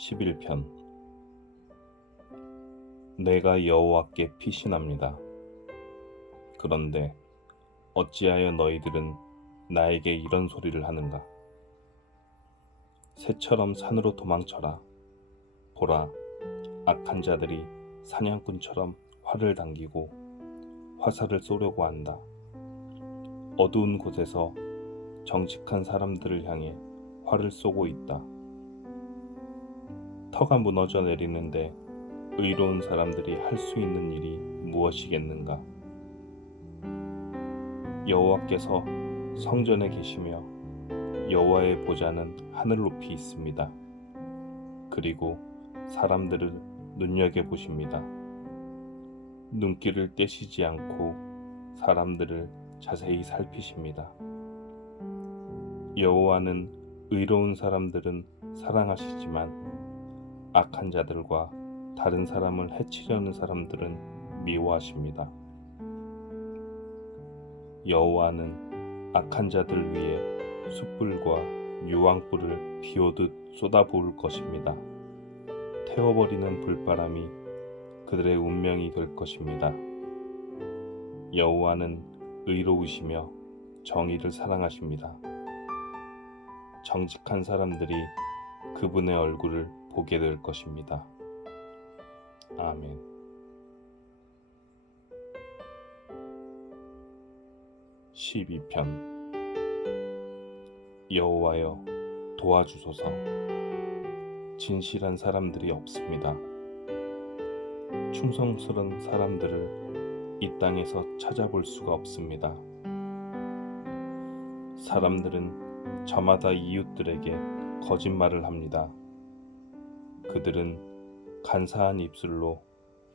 11편. 내가 여호와께 피신합니다. 그런데 어찌하여 너희들은 나에게 이런 소리를 하는가? 새처럼 산으로 도망쳐라. 보라, 악한 자들이 사냥꾼처럼 활을 당기고 화살을 쏘려고 한다. 어두운 곳에서 정직한 사람들을 향해 활을 쏘고 있다. 터가 무너져 내리는데 의로운 사람들이 할 수 있는 일이 무엇이겠는가? 여호와께서 성전에 계시며 여호와의 보좌는 하늘 높이 있습니다. 그리고 사람들을 눈여겨보십니다. 눈길을 떼시지 않고 사람들을 자세히 살피십니다. 여호와는 의로운 사람들은 사랑하시지만 악한 자들과 다른 사람을 해치려는 사람들은 미워하십니다. 여호와는 악한 자들 위에 숯불과 유황불을 비오듯 쏟아부을 것입니다. 태워버리는 불바람이 그들의 운명이 될 것입니다. 여호와는 의로우시며 정의를 사랑하십니다. 정직한 사람들이 그분의 얼굴을 보게 될 것입니다. 아멘. (12편) 여호와여 도와주소서. 진실한 사람들이 없습니다. 충성스러운 사람들을 이 땅에서 찾아볼 수가 없습니다. 사람들은 저마다 이웃들에게 거짓말을 합니다. 그들은 간사한 입술로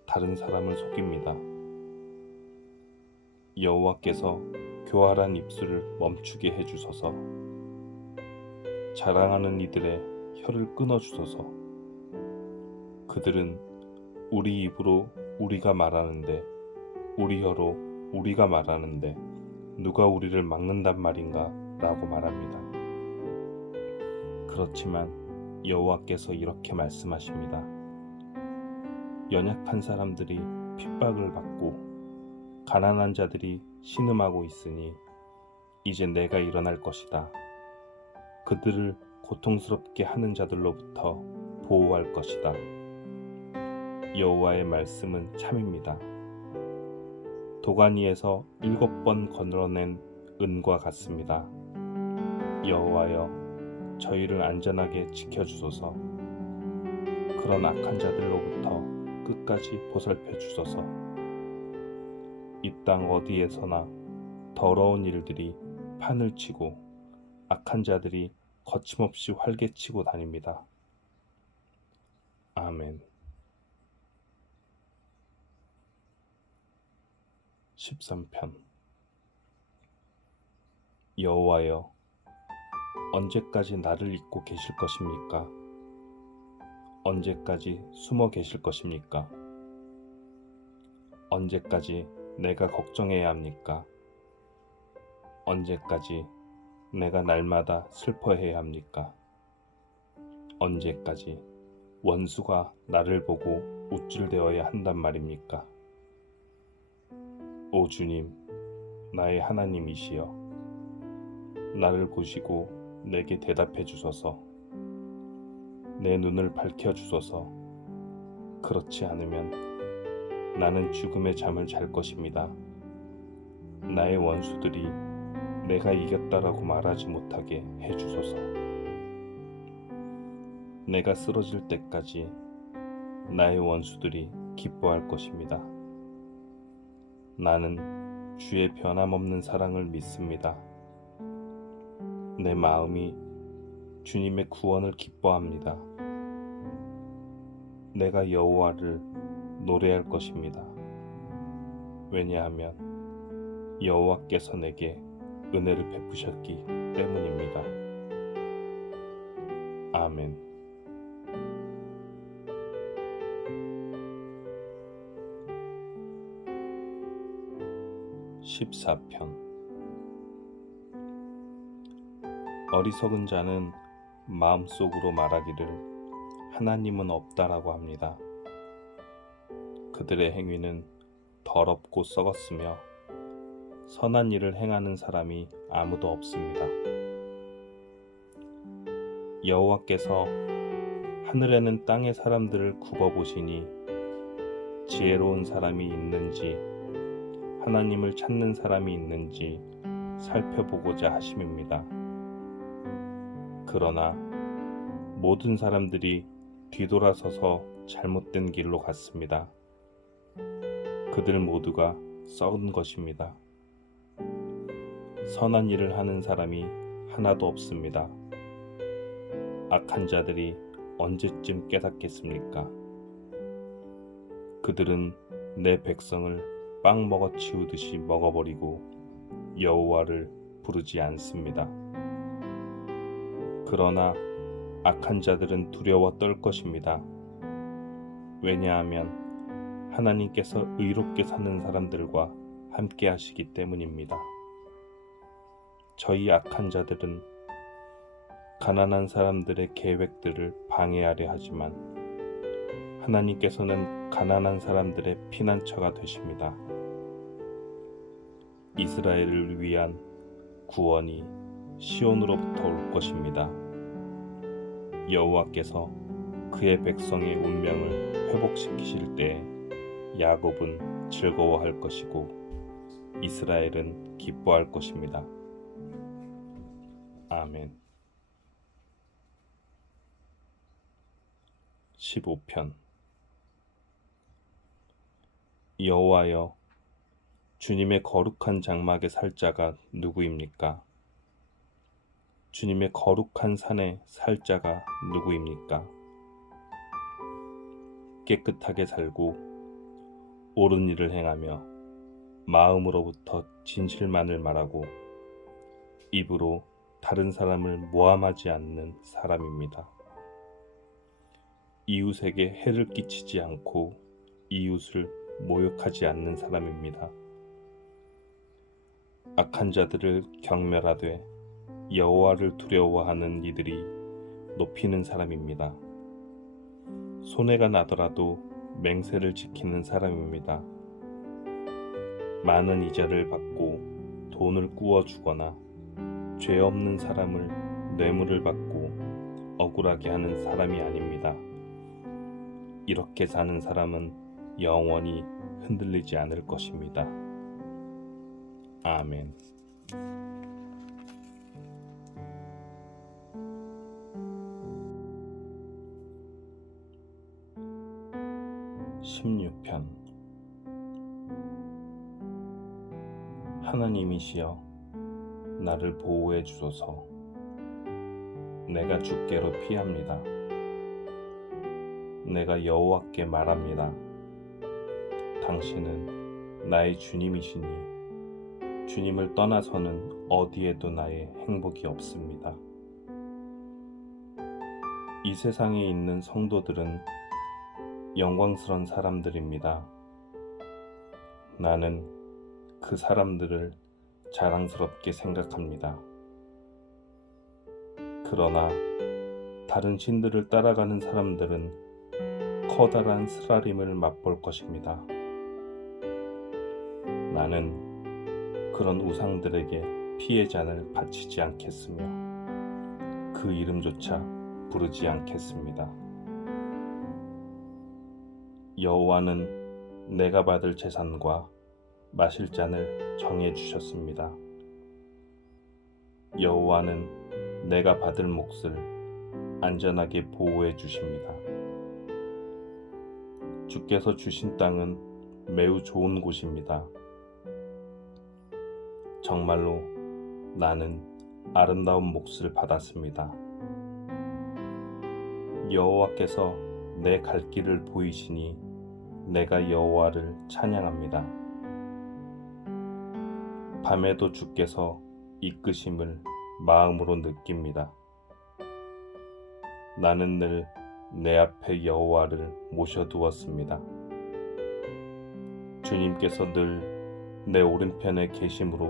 다른 사람을 속입니다. 여호와께서 교활한 입술을 멈추게 해주소서. 자랑하는 이들의 혀를 끊어주소서. 그들은 우리 입으로 우리가 말하는데, 우리 혀로 우리가 말하는데 누가 우리를 막는단 말인가? 라고 말합니다. 그렇지만 여호와께서 이렇게 말씀하십니다. 연약한 사람들이 핍박을 받고 가난한 자들이 신음하고 있으니 이제 내가 일어날 것이다. 그들을 고통스럽게 하는 자들로부터 보호할 것이다. 여호와의 말씀은 참입니다. 도가니에서 7번 걸러낸 은과 같습니다. 여호와여, 저희를 안전하게 지켜주소서. 그런 악한 자들로부터 끝까지 보살펴 주소서. 이 땅 어디에서나 더러운 일들이 판을 치고 악한 자들이 거침없이 활개치고 다닙니다. 아멘. 13편. 여호와여, 언제까지 나를 잊고 계실 것입니까? 언제까지 숨어 계실 것입니까? 언제까지 내가 걱정해야 합니까? 언제까지 내가 날마다 슬퍼해야 합니까? 언제까지 원수가 나를 보고 우쭐대어야 한단 말입니까? 오 주님, 나의 하나님이시여, 나를 보시고 내게 대답해 주소서. 내 눈을 밝혀 주소서. 그렇지 않으면 나는 죽음의 잠을 잘 것입니다. 나의 원수들이 내가 이겼다라고 말하지 못하게 해 주소서. 내가 쓰러질 때까지 나의 원수들이 기뻐할 것입니다. 나는 주의 변함없는 사랑을 믿습니다. 내 마음이 주님의 구원을 기뻐합니다. 내가 여호와를 노래할 것입니다. 왜냐하면 여호와께서 내게 은혜를 베푸셨기 때문입니다. 아멘. (14편) 어리석은 자는 마음속으로 말하기를 하나님은 없다라고 합니다. 그들의 행위는 더럽고 썩었으며 선한 일을 행하는 사람이 아무도 없습니다. 여호와께서 하늘에는 땅의 사람들을 굽어보시니 지혜로운 사람이 있는지 하나님을 찾는 사람이 있는지 살펴보고자 하심입니다. 그러나 모든 사람들이 뒤돌아서서 잘못된 길로 갔습니다. 그들 모두가 썩은 것입니다. 선한 일을 하는 사람이 하나도 없습니다. 악한 자들이 언제쯤 깨닫겠습니까? 그들은 내 백성을 빵 먹어치우듯이 먹어버리고 여호와를 부르지 않습니다. 그러나 악한 자들은 두려워 떨 것입니다. 왜냐하면 하나님께서 의롭게 사는 사람들과 함께 하시기 때문입니다. 저희 악한 자들은 가난한 사람들의 계획들을 방해하려 하지만 하나님께서는 가난한 사람들의 피난처가 되십니다. 이스라엘을 위한 구원이 시온으로부터 올 것입니다. 여호와께서 그의 백성의 운명을 회복시키실 때 야곱은 즐거워할 것이고 이스라엘은 기뻐할 것입니다. 아멘. 15편. 여호와여, 주님의 거룩한 장막에 살 자가 누구입니까? 주님의 거룩한 산에 살 자가 누구입니까? 깨끗하게 살고 옳은 일을 행하며 마음으로부터 진실만을 말하고 입으로 다른 사람을 모함하지 않는 사람입니다. 이웃에게 해를 끼치지 않고 이웃을 모욕하지 않는 사람입니다. 악한 자들을 경멸하되 여호와를 두려워하는 이들이 높이는 사람입니다. 손해가 나더라도 맹세를 지키는 사람입니다. 많은 이자를 받고 돈을 꾸어주거나 죄 없는 사람을 뇌물을 받고 억울하게 하는 사람이 아닙니다. 이렇게 사는 사람은 영원히 흔들리지 않을 것입니다. 아멘. 16편. 하나님이시여, 나를 보호해 주소서. 내가 주께로 피합니다. 내가 여호와께 말합니다. 당신은 나의 주님이시니 주님을 떠나서는 어디에도 나의 행복이 없습니다. 이 세상에 있는 성도들은 영광스러운 사람들입니다. 나는 그 사람들을 자랑스럽게 생각합니다. 그러나 다른 신들을 따라가는 사람들은 커다란 스라림을 맛볼 것입니다. 나는 그런 우상들에게 피의 잔을 바치지 않겠으며 그 이름조차 부르지 않겠습니다. 여호와는 내가 받을 재산과 마실 잔을 정해 주셨습니다. 여호와는 내가 받을 몫을 안전하게 보호해 주십니다. 주께서 주신 땅은 매우 좋은 곳입니다. 정말로 나는 아름다운 몫을 받았습니다. 여호와께서 내 갈 길을 보이시니 내가 여호와를 찬양합니다. 밤에도 주께서 이끄심을 마음으로 느낍니다. 나는 늘 내 앞에 여호와를 모셔두었습니다. 주님께서 늘 내 오른편에 계심으로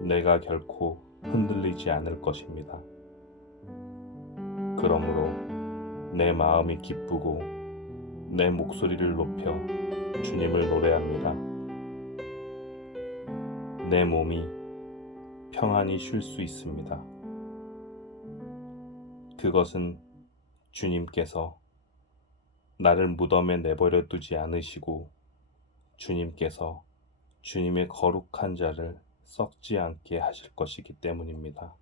내가 결코 흔들리지 않을 것입니다. 그러므로 내 마음이 기쁘고 내 목소리를 높여 주님을 노래합니다. 내 몸이 평안히 쉴 수 있습니다. 그것은 주님께서 나를 무덤에 내버려 두지 않으시고 주님께서 주님의 거룩한 자를 썩지 않게 하실 것이기 때문입니다.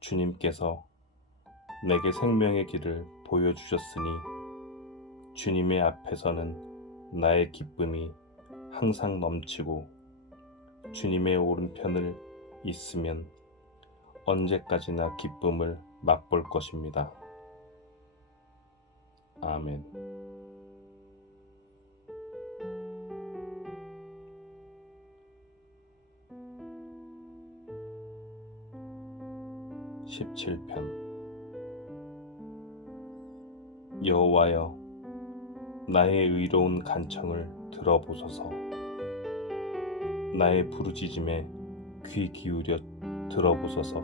주님께서 내게 생명의 길을 보여주셨으니 주님의 앞에서는 나의 기쁨이 항상 넘치고 주님의 오른편을 있으면 언제까지나 기쁨을 맛볼 것입니다. 아멘. (17편) 여호와여, 나의 의로운 간청을 들어보소서. 나의 부르짖음에 귀 기울여 들어보소서.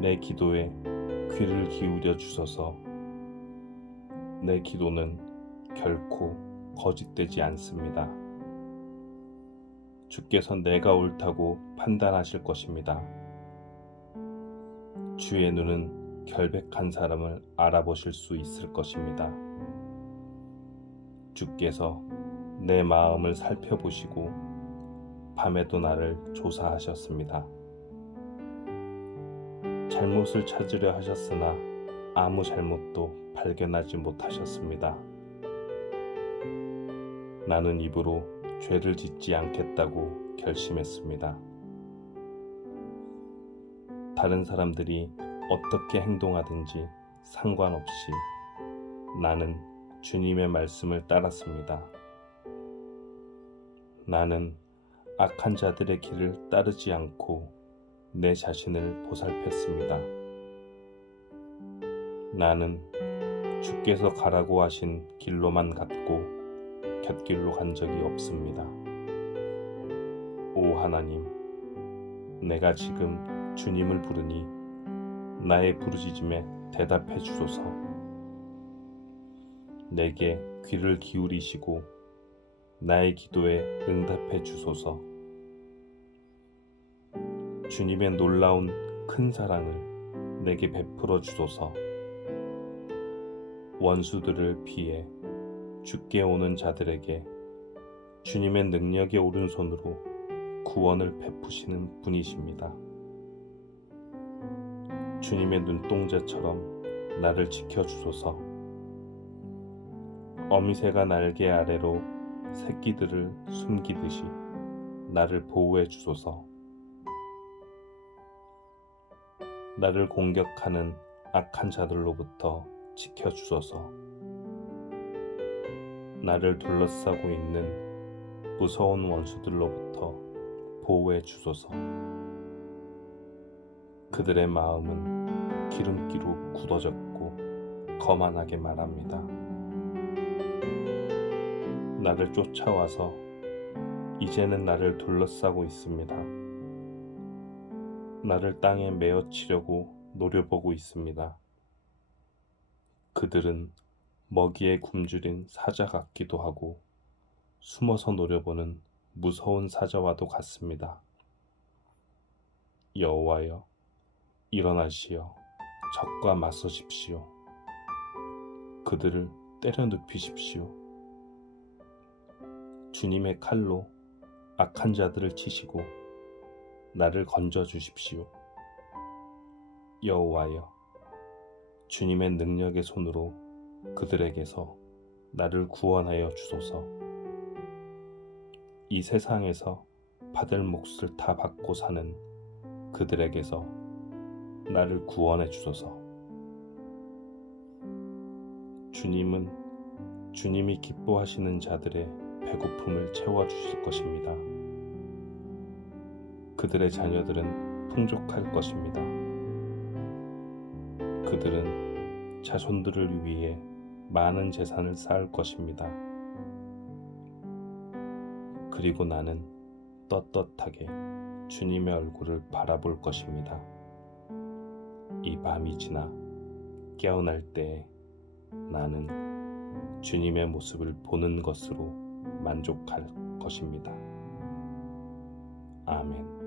내 기도에 귀를 기울여 주소서. 내 기도는 결코 거짓되지 않습니다. 주께서 내가 옳다고 판단하실 것입니다. 주의 눈은 결백한 사람을 알아보실 수 있을 것입니다. 주께서 내 마음을 살펴보시고 밤에도 나를 조사하셨습니다. 잘못을 찾으려 하셨으나 아무 잘못도 발견하지 못하셨습니다. 나는 입으로 죄를 짓지 않겠다고 결심했습니다. 다른 사람들이 어떻게 행동하든지 상관없이 나는 주님의 말씀을 따랐습니다. 나는 악한 자들의 길을 따르지 않고 내 자신을 보살폈습니다. 나는 주께서 가라고 하신 길로만 갔고 곁길로 간 적이 없습니다. 오 하나님, 내가 지금 주님을 부르니 나의 부르짖음에 대답해 주소서. 내게 귀를 기울이시고 나의 기도에 응답해 주소서. 주님의 놀라운 큰 사랑을 내게 베풀어 주소서. 원수들을 피해 주께 오는 자들에게 주님의 능력의 오른손으로 구원을 베푸시는 분이십니다. 주님의 눈동자처럼 나를 지켜주소서. 어미새가 날개 아래로 새끼들을 숨기듯이 나를 보호해 주소서. 나를 공격하는 악한 자들로부터 지켜주소서. 나를 둘러싸고 있는 무서운 원수들로부터 보호해 주소서. 그들의 마음은 기름기로 굳어졌고 거만하게 말합니다. 나를 쫓아와서 이제는 나를 둘러싸고 있습니다. 나를 땅에 메어치려고 노려보고 있습니다. 그들은 먹이에 굶주린 사자 같기도 하고 숨어서 노려보는 무서운 사자와도 같습니다. 여호와여, 일어나시어 적과 맞서십시오. 그들을 때려 눕히십시오. 주님의 칼로 악한 자들을 치시고 나를 건져 주십시오. 여호와여, 주님의 능력의 손으로 그들에게서 나를 구원하여 주소서. 이 세상에서 받을 몫을 다 받고 사는 그들에게서 나를 구원해 주소서. 주님은 주님이 기뻐하시는 자들의 배고픔을 채워주실 것입니다. 그들의 자녀들은 풍족할 것입니다. 그들은 자손들을 위해 많은 재산을 쌓을 것입니다. 그리고 나는 떳떳하게 주님의 얼굴을 바라볼 것입니다. 이 밤이 지나 깨어날 때 나는 주님의 모습을 보는 것으로 만족할 것입니다. 아멘.